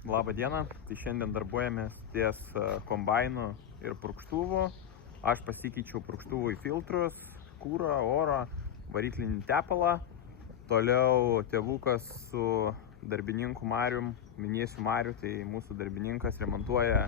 Labą dieną, tai šiandien darbuojamės ties kombainu ir purkštuvu. Aš pasikeičiau purkštuvų į filtrus, kūrą, orą, variklinį tepalą. Toliau tėvukas su darbininku Marium, minėsiu Mariu, tai mūsų darbininkas remontuoja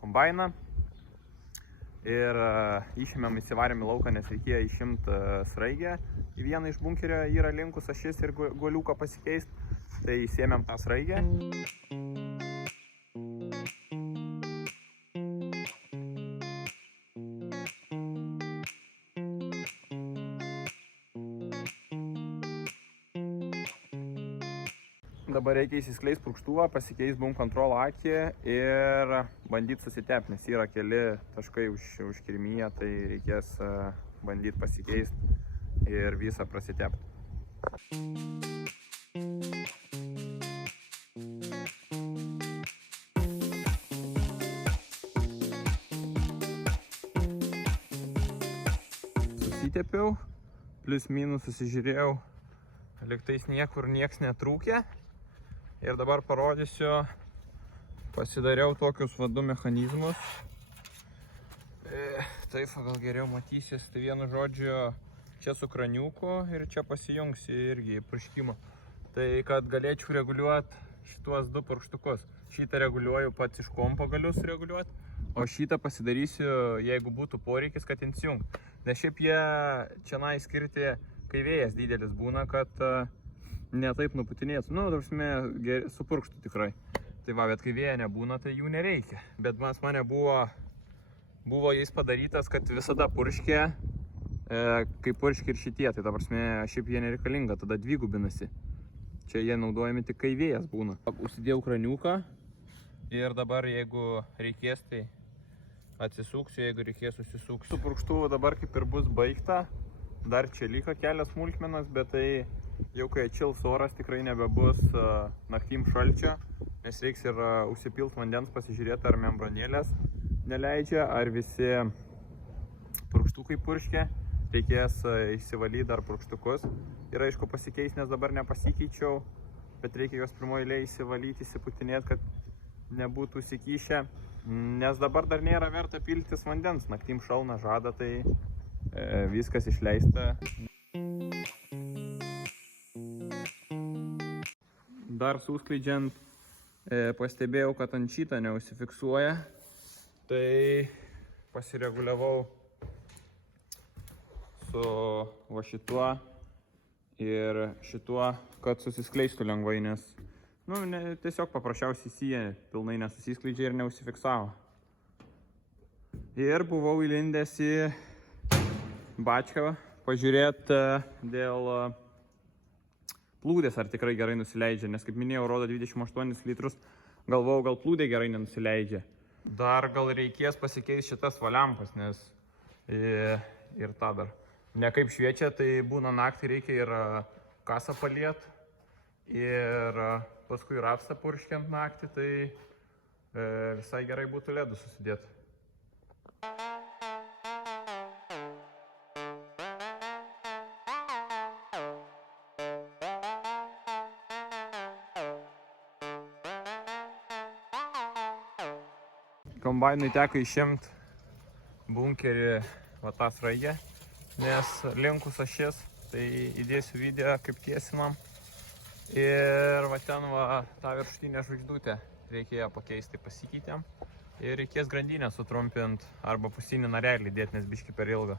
kombainą. Ir išėmėm, įsivarėm į lauką, nes reikėjo išimti sraigę. Į vieną iš bunkerio yra linkus ašis ir guoliuką pasikeist. Tai įsėmėm tą sraigę. Dabar reikia įsiskleis purkštuvą, pasikeis boom control akį ir bandyti susitepti, nes yra keli taškai už kirmyje, tai reikės bandyti pasikeisti ir visą prasitepti. Susitepiau, plius minus susižiūrėjau, lygtais niekur nieks netrūkė. Ir dabar parodysiu, pasidariau tokius du mechanizmus. Taip, gal geriau matysis, tai vienu žodžiu, čia su kraniuku ir čia pasijungsi irgi purškimo. Tai kad galėčiau reguliuoti šituos du purkštukus. Šitą reguliuoju pats iš kompo galiu sureguliuoti, o šitą pasidarysiu, jeigu būtų poreikis, kad įsijungt. Nes šiaip jie čia skirti, kai vėjas didelis būna, kad ne taip nuputinėtų. Nu, tarpsime, su purkštu tikrai. Tai va, bet kai vėja nebūna, tai jų nereikia. Bet mane buvo jais padarytas, kad visada purškė, kai purškė ir šitie. Tai tarpsime, šiaip jie nereikalinga, tada dvigubinasi. Čia jie naudojami tik kai vėjas būna. Užsidėjau kraniuką ir dabar jeigu reikės, tai atsisuksiu, jeigu reikės susisuksiu. Su purkštuvu dabar kaip ir bus baigta. Dar čia liko kelias smulkmenas, bet tai jau kai atšils oras tikrai nebebus naktim šalčio, nes reiks ir užsipilt vandens, pasižiūrėti ar membranėlės neleidžia, ar visi purkštukai purškia. Reikės išsivalyti dar purkštukus. Ir aišku pasikeis, nes dabar nepasikeičiau, bet reikia juos pirmoje eilėje įsivalyti, įsiputinėti, kad nebūtų įsikišę. Nes dabar dar nėra verta piltis vandens, naktim šalna žada, tai viskas išleista. Dar suskleidžiant, pastebėjau, kad ant šitą neužsifiksuoja, tai pasireguliavau su va šituo ir šituo, kad susiskleistų lengvai, nes tiesiog paprasčiausiai sija pilnai nesusiskleidžia ir neužsifiksavo. Ir buvau įlindęs į bačką pažiūrėti dėl plūdės, ar tikrai gerai nusileidžia, nes kaip minėjau, rodo 28 litrus, galvojau, gal plūdė gerai nenusileidžia. Dar gal reikės pasikeisti šitas valempas, nes ir tą dar. Ne kaip šviečia, tai būna naktį reikia ir kasą paliet ir paskui rapsą purškiant naktį, tai visai gerai būtų ledų susidėti. Kombainui teko išimti bunkerį va tą sraigę, nes linkus ašis, tai įdėsiu video kaip tiesinam. Ir va ten va tą viršutinę žvaigždutę reikėjo pakeisti, pasikeitėm. Ir reikės grandinę sutrumpinti arba pusinį narelį dėti, nes biški per ilgą.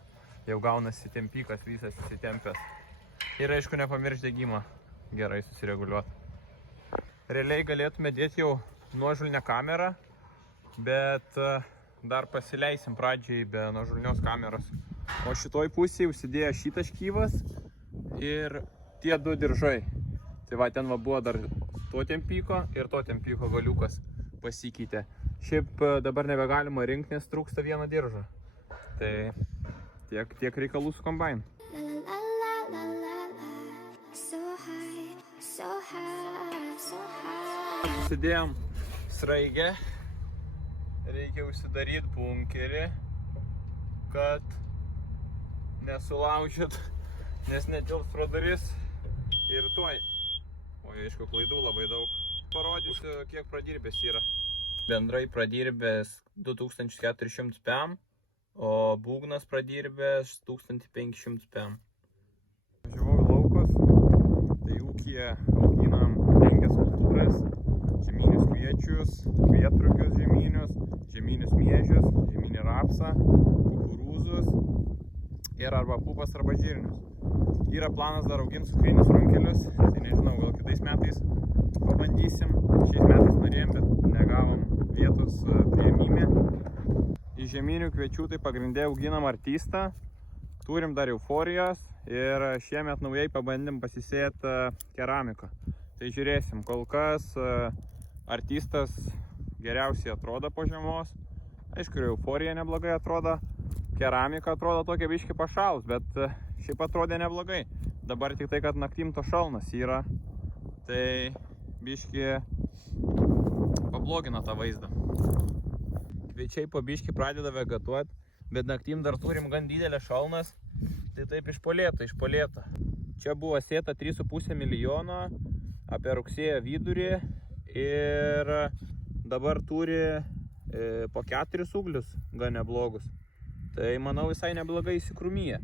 Jau gaunasi tempikas visas įsitempęs. Ir aišku nepamiršti degimą gerai susireguliuoti. Realiai galėtume dėti jau nuožulnę kamerą, bet dar pasileisim pradžiai be nuožulnios kameros. O šitoj pusėje užsidėjo šitas škyvas ir tie du diržai. Tai va ten va buvo dar to tempiko ir to tempiko galiukas pasikeitė. Šiaip dabar nebegalima rinkti, nes trūksta vieno diržo. Tai tiek reikalų su kombainu. Užsidėjom sraigę. Reikia užsidaryti bunkerį, kad nesulaužyt, nes netils pro duris ir tuoj. O aišku, klaidų labai daug. parodysiu, kiek pradirbęs yra. Bendrai pradirbęs 2400 PM, o būgnas pradirbęs 1500 PM. Važiavau į laukus, tai ūkyje auginam 5 kultūras, žieminius kviečius, kvietrugius žieminius, žieminius miežius, žieminį rapsą, kukurūzus ir arba pupas arba žirnius. Yra planas dar auginti cukrinius runkelius, tai nežinau, gal kitais metais pabandysim. Šiais metais norėjom, bet negavom vietos priėmime. Iš žieminių kviečių tai pagrindė auginam artistą, turim dar euforijos ir šiemet naujai pabandėm pasisėti keramiką. Tai žiūrėsim, kol kas artistas geriausiai atrodo po žiemos. Aišku, ir euforija neblogai atrodo. Keramika atrodo tokia biški pašalus, bet šiaip atrodė neblogai. Dabar tik tai, kad naktim to šalnas yra, tai biški pablogina tą vaizdą. Kviečiai po biški pradeda vegatuoti, bet naktim dar turim gan didelę šalnas, tai taip išpolėta. Čia buvo sėta 3,5 milijono apie rugsėjo vidurį ir dabar turi po 4 ūglius gan neblogus. Tai manau visai neblogai įsikrūmyje.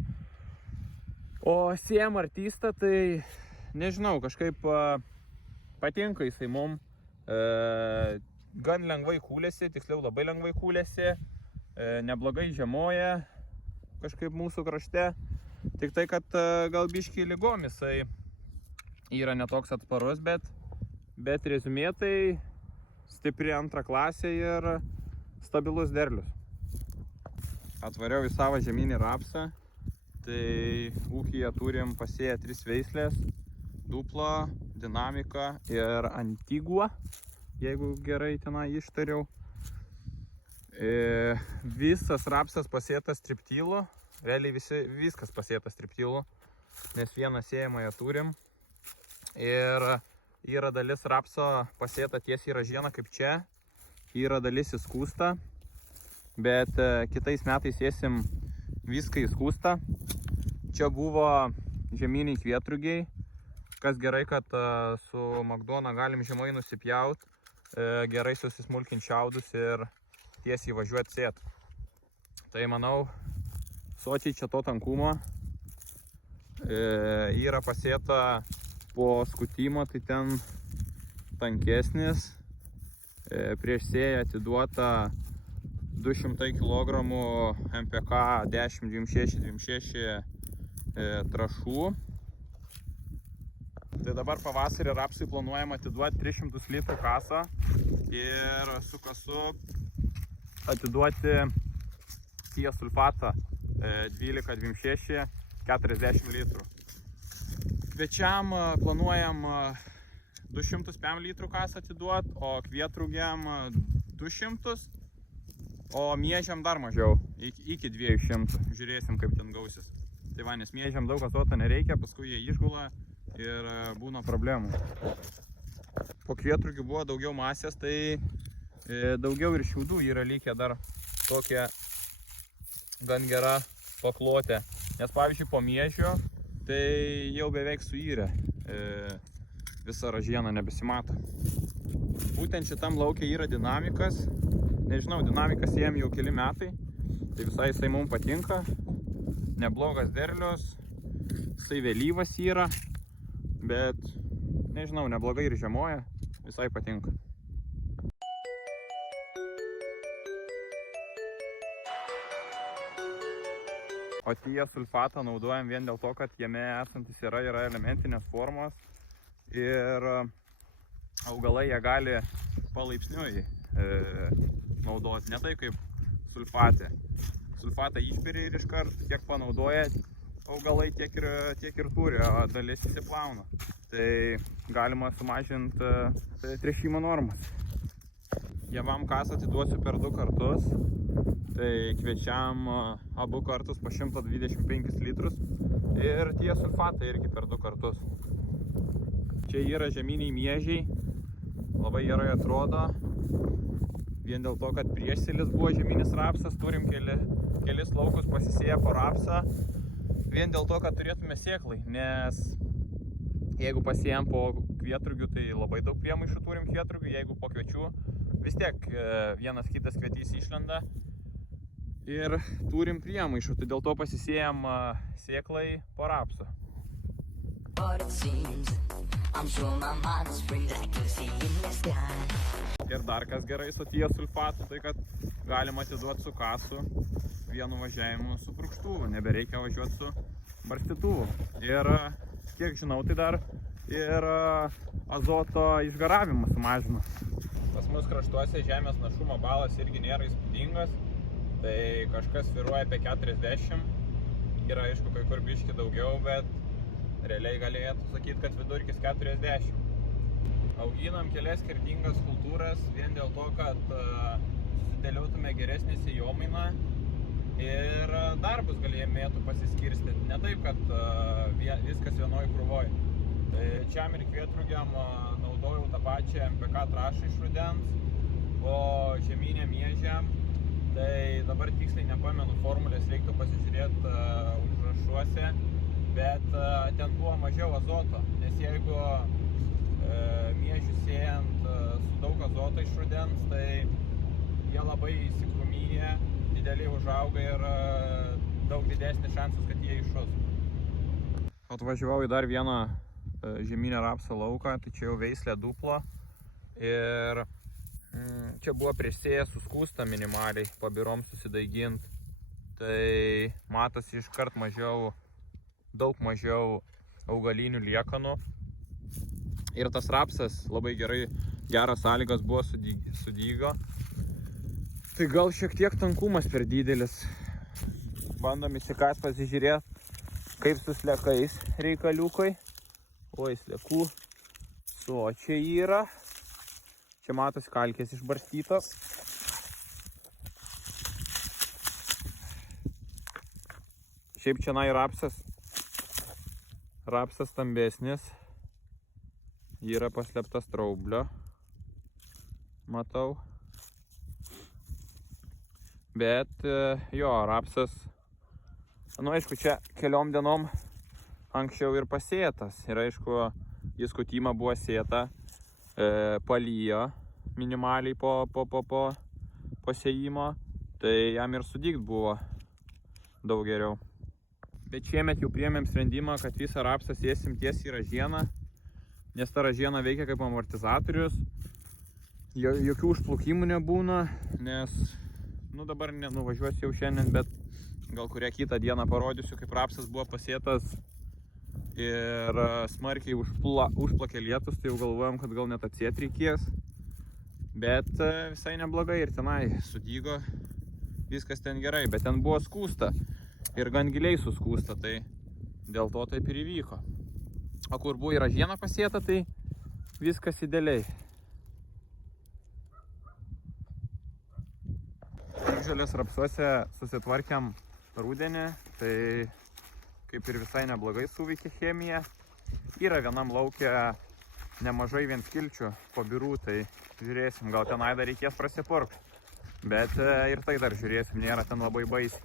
O sėjam artistą, tai nežinau, kažkaip patinka jisai mum. Gan lengvai kūlėsi, tiksliau labai lengvai kūlėsi, neblogai žiemoja kažkaip mūsų krašte. Tik tai, kad gal biškį lygom jisai yra netoks atsparus, bet reziumė tai stipri antra klasė ir stabilus derlius. Atvariau į savo žieminį rapsą, tai ūkyje turim pasėję 3 veislės, Duplo, Dinamika ir Antigua, jeigu gerai tenai ištariau. Visas rapsas pasėtas triptylu, realiai viskas pasėtas triptylu, nes vieną sėjamąją turim. Ir yra dalis rapso pasėta tiesiai į ražieną kaip čia, yra dalis įskūsta. Bet kitais metais sėsim viską įskūstą. Čia buvo žieminiai kvietrugiai. Kas gerai, kad su Magdona galim žemai nusipjaut, gerai susismulkinti šiaudus ir tiesiai važiuoti sėt. Tai manau, sočiai čia to tankumo. Yra pasėta po skutimo, tai ten tankesnis. Prieš sėją atiduota 200 kg MPK 10-26 trąšų. Tai dabar pavasarį rapsui planuojam atiduoti 300 litrų kasą ir su kasu atiduoti tiesulfatą 12-26 40 litrų. Kviečiam planuojam 200 PM litrų kasą atiduoti, o kvietrugiam 200. O miežiam dar mažiau, iki 200, žiūrėsim kaip ten gausis. Tai va, nes miežiam daug azoto nereikia, paskui jie išgula ir būna problemų. Po kvietrugių buvo daugiau masės, tai daugiau ir šiaudų yra likę dar tokia gan gera paklotė. Nes pavyzdžiui po miežio, tai jau beveik suyrė, visa ražiena nebesimato. Būtent šitam lauke yra Dinamikas. Nežinau, Dinamikas jiem jau keli metai, tai visai jisai mums patinka, neblogas derlius, jisai vėlyvas yra, bet nežinau, neblogai ir žiemoja, visai patinka. O tiesulfatą naudojam vien dėl to, kad jame esantis yra elementinės formos ir augalai jie gali palaipsniui naudoti, ne tai kaip sulfatė. Sulfatą išberi ir iškart tiek panaudoja augalai, tiek ir turi, o dalis įsiplauna. Tai galima sumažinti tręšimo normas. Javam kasą atiduosiu per 2 kartus, tai kviečiam abu kartus po 125 litrus ir tiesulfatą irgi per 2 kartus. Čia yra žieminiai miežiai, labai gerai atrodo. Vien dėl to, kad priešsėlis buvo žieminis rapsas, turim kelis laukus pasisėję po rapsą. Vien dėl to, kad turėtume sėklai, nes Jeigu pasėjom po kvietrugių, tai labai daug priemaišų turim kvietrugių, jeigu po kviečių, vis tiek vienas kitas kvietys išlenda ir turim priemaišų, tai dėl to pasisėjom sėklai po rapso. Ir dar kas gerai su tie sulfatu, tai kad galima atiduoti su kasu vienu važiavimu su purkštuvu, nebereikia važiuoti su barstytuvu. Ir kiek žinau, tai dar ir azoto išgaravimą sumažino. Pas mus kraštuose žemės našumo balas irgi nėra įspūdingas, tai kažkas svyruoja apie 40, yra aišku kai kur biški daugiau, bet realiai galėtų sakyti, kad vidurkis 40. Auginam kelias skirtingas kultūras vien dėl to, kad susidėliotume geresnį sėjomainą ir darbus galėjimėtų pasiskirstyti, ne taip, kad viskas vienoj krūvoj. Tai čiam ir kvietrugiam naudojau tą pačią MPK trąšą iš rudens, o žemynėm miežiam, tai dabar tiksliai nepamenu formulės, reiktų pasižiūrėti užrašuose, bet ten buvo mažiau azoto, nes jeigu miežių sėjant su daug azoto iš rudens, tai jie labai įsikrūmyja, dideliai užauga ir daug didesnis šansas, kad jie iššus. Atvažiavau į dar vieną žemynę rapso lauką, tai čia jau veislė duplo ir čia buvo prieš sėję suskūsta minimaliai, pabirom susidaigint, tai matosi iškart daug mažiau augalinių liekanų ir tas rapsas labai geras sąlygas buvo sudygo. Tai gal šiek tiek tankumas per didelis. Bandom įsikas pasižiūrėti, kaip su slekais reikaliukai. Oi, slekų sočiai yra. Čia matosi kalkės išbarstytos. Šiaip čia rapsas stambesnis. Yra paslėptas straublio. Matau. Bet jo, rapsas, aišku, čia keliom dienom anksčiau ir pasėtas. Ir aišku, jis kutimą buvo sėta, palyjo minimaliai po sėjimo, tai jam ir sudygt buvo daug geriau. Bet šiemet jau priėmėm sprendimą, kad visą rapsą sėsim tiesiai į ražieną, nes ta ražiena veikia kaip amortizatorius. Jokių užplukimų nebūna, nes dabar nenuvažiuosiu jau šiandien, bet gal kurią kitą dieną parodysiu, kaip rapsas buvo pasėtas ir smarkiai užplakė lietus, tai jau galvojom, kad gal net atsiet reikės. Bet visai neblogai ir tenai sudygo, viskas ten gerai, bet ten buvo skūsta ir gan giliai suskūsta, tai dėl to taip ir įvyko. O kur buvo į ražieną pasėta, tai viskas idealiai. Žolės rapsuose susitvarkėm rudenį, tai kaip ir visai neblogai suveikė chemija. Yra vienam lauke nemažai vienskilčių pabirų, tai žiūrėsim, gal tenai dar reikės prasipurkti. Bet ir tai dar žiūrėsim, nėra ten labai baisiai.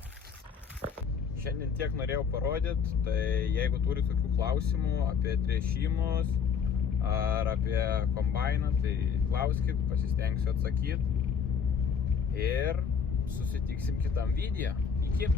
Šiandien tiek norėjau parodyti, tai jeigu turit tokių klausimų apie tręšimus ar apie kombainą, tai klauskit, pasistengsiu atsakyti. Ir susitiksim kitam video. Iki.